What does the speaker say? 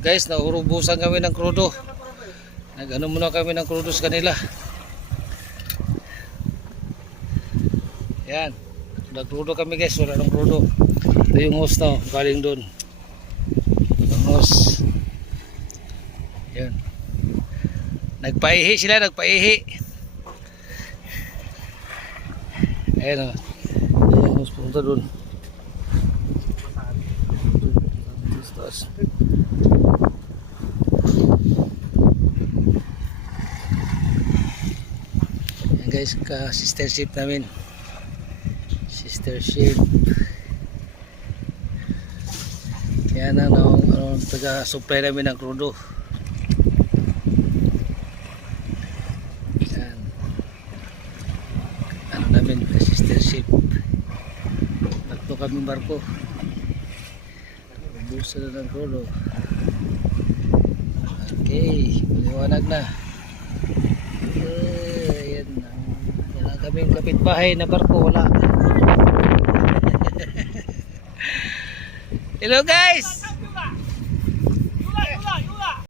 Guys, naurubusan kami ng krudo. Nag-ano muna kami ng krudo sa kanila. Yan. Nag-krudo kami guys, wala ng krudo. Ito yung hose na, galing doon. Yung hose. Yan. Nagpaihi sila, nagpaihi. Ayan o. Ayan, hose punta doon. Ayan guys, ka-sister ship namin. Sister ship. Yan ang taga-supply namin ng krudo. Yan. Ano namin, ka-sister ship. Tatlo kaming barko. Busa na ng krudo. Okay, maliwanag na. Yan ang kaming kapitbahay na barko, wala. Hello guys!